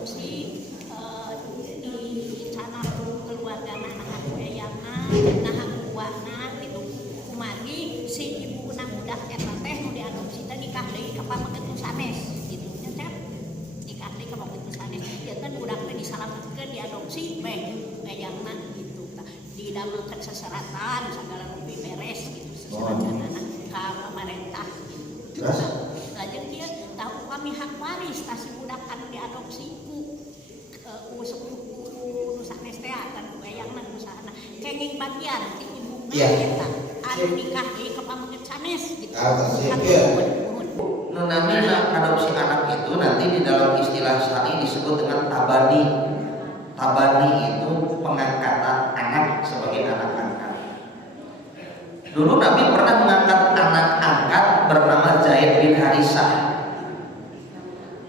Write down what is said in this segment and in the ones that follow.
diadopsi di sana keluarga anak ayana nah buahna gitu kumari si ibu na budak eta teh nu diadopsi teh nikah deui ka pamagetu sanes gitu nya teh nikah deui ka pamagetu sanes ieu teh budak teh disalametkeun diadopsi beh ayana gitu didamelkeun seseratan sagala rupi beres gitu seseratan ka pemerintah gitu lajeng dia tahu kami hak waris tasi budak anu diadopsi ku sepupu nu sanes teh atan bayangna usahana kenging bagian ti ibuna eta anu nikah deui ka pamaget sanes gitu. Nu namina adopsi anak itu nanti di dalam istilah syar'i disebut dengan tabani. Tabani itu pengangkatan anak sebagai anak angkat. Dulu Nabi pernah mengangkat anak angkat bernama Zaid bin Harisah.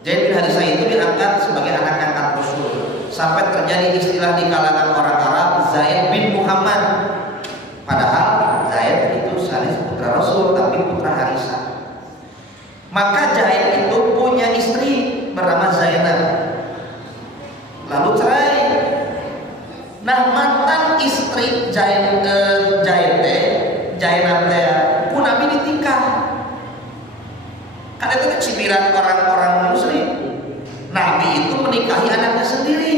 Zaid bin Harisah itu diangkat sebagai anak angkat Rasul. Sampai terjadi istilah di kalangan orang Arab Zaid bin Muhammad. Padahal Zaid itu sanes putra Rasul tapi putra Harisah. Maka Zaid itu punya istri bernama Zainab. Lalu cerai. Nah mantan istri Zainab teh ku Nabi ditikah. Karena itu cibiran orang-orang muslim. Nabi itu menikahi anaknya sendiri.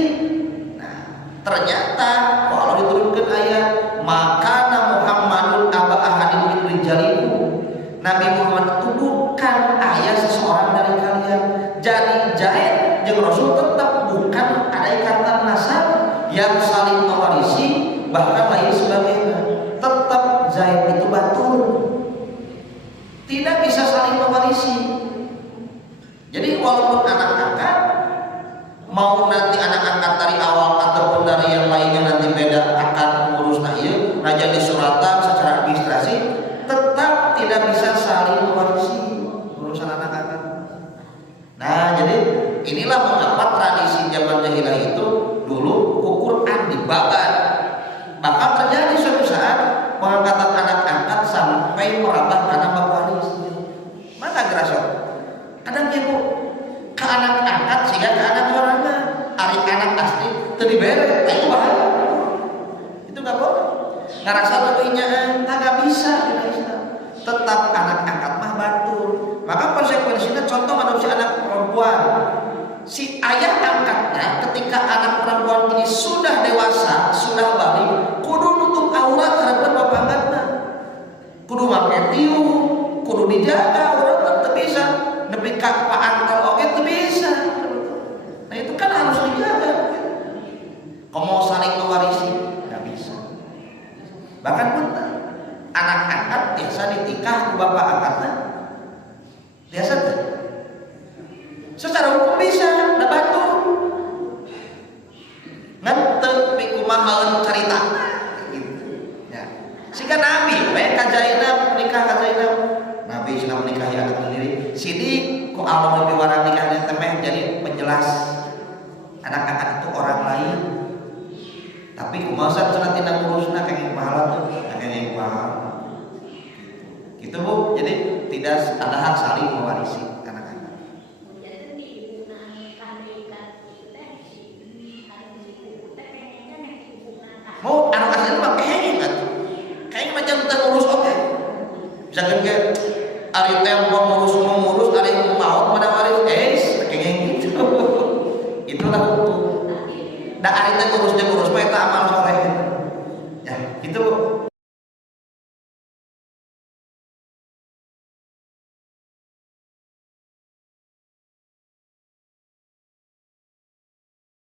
Nah, ternyata kalau diturunkan ayat maka Muhammadun aba ahadin min rijalikum. Nabi Muhammad itu bukan ayah seseorang dari kalian. Jadi Zaid jeung Rasul tetap bukan ada ikatan nasab yang saling mewarisi bahkan lain sebagainya. Tetap Zaid itu batur. Tidak bisa saling mewarisi. Jadi walaupun anak angkat mau nanti anak angkat dari awal ataupun dari yang lainnya nanti beda akan mengurusna ieu raja di suratan secara administrasi tetap tidak bisa saling mewarisi urusan anak angkat. Nah, jadi inilah mengapa tradisi zaman jahiliyah itu dulu Quran dibabat. Bahkan terjadi suatu saat pengangkatan anak angkat sampai merambah karena bawaris. Mana gerasok? Kadang ibu ke anak angkat sehingga ke anak orangnya ari anak asli teu dibere, itu bahaya. Itu enggak boleh. Ngarasa leuwihnya enggak bisa di Islam. Tetap anak angkat mah batur. Maka konsekuensinya contoh adopsi anak perempuan. Si ayah angkatnya ketika anak perempuan ini sudah dewasa, sudah balik, kudu nutup aurat harapan bapak angkatnya. Kudu make tiung, kudu dijaga, orang tetap bisa. Nepi ka paantal oge teu bisa. Nah itu kan harus dijaga. Kalau mau saling mewarisi enggak bisa. Bahkan pun anak angkat biasa ditikah ke bapak angkatnya. Biasa tuh. Secara hukum bisa, da batu. Ngan teu kumaha carita gitu. Ya. Sehingga Nabi we ka Zainab nikah ka Zainab. Nabi Islam menikahi anak sendiri. Sini kok Allah lebih warang nikahnya temeh jadi penjelas anak angkat itu orang lain. Tapi kumaha cenah tina ngurusna kenging pahala tuh, kenging pahala. Gitu Bu. Jadi tidak ada hak saling mewarisi anak-anak. Mau anak asli mah kenging atuh. Kenging macam teu ngurus oge. Misalkan ke ari teh ngurus ari mau pada waris kenging gitu. Itulah hukum. Da ari teh ngurus mah eta amal soleh.